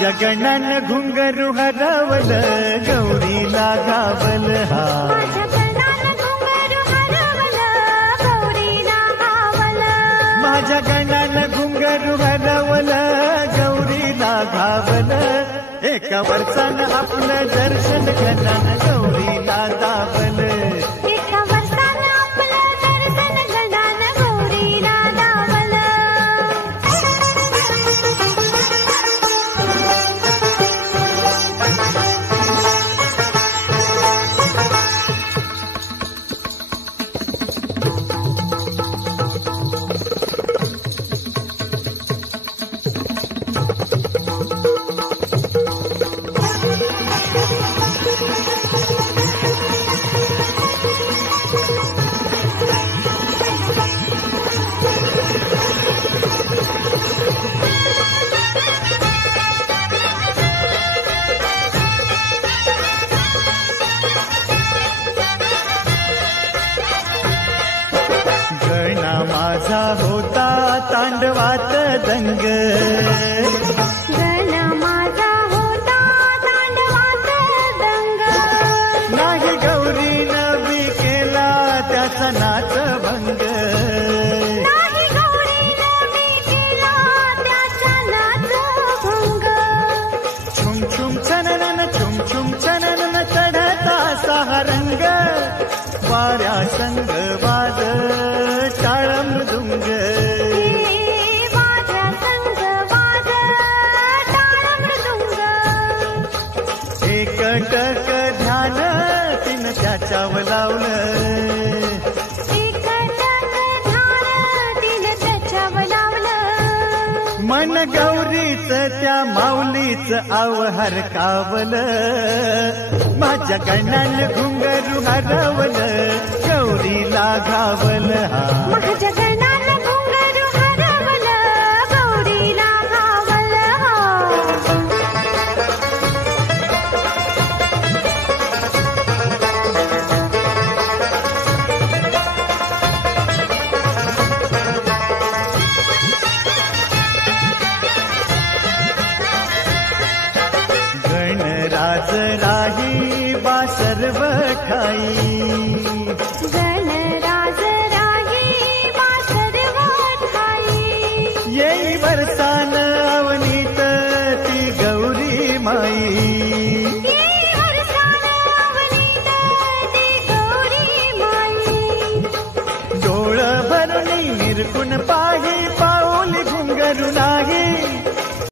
माझ्या गणान घुंगरू हरवल गौरीला गावल हा माझ्या गणान घुंगरू हरवल गौरीला गावल माझ्या गणान घुंगरू हरवल गौरीला घावल एका वर्षानं आपलं दर्शन गणान गौरीला दावल एका वर्षानं आपलं दर्शन गणान गौरीला दावल गणा माझा होता तांडवात दंग गण माझा होता तांडवात दंग नाही गौरीनं बी केला त्याचा नाच भंग नाही गौरीनं मी केला त्याचा नाच भंग छुम छुम छननन छुम छुम छननन चढता सहा रंग वाऱ्या संग वाद टाळ मृदुंग माझ्या संग वाद टाळ मृदुंग एकटक ध्यान तिन त्याच्यावर लावलं एकटक ध्यान तिन त्याच्यावर लावलं मन गौरीच त्या माऊलीच आवहर कावल माझ्या गणान घुंगरू हरवल गौरीला घावल हा माझ्या गणान घुंगरू हरवल गौरीला घावल गणराज राही बा सर्व ठाई गणराज राही बा सर्व ठाई येई वर्षान अवनीत ती गौरी माई येई वर्षान अवनीत ती गौरी माई डोळ भरुनी निरखून पाही पाऊली घुंगरू नाही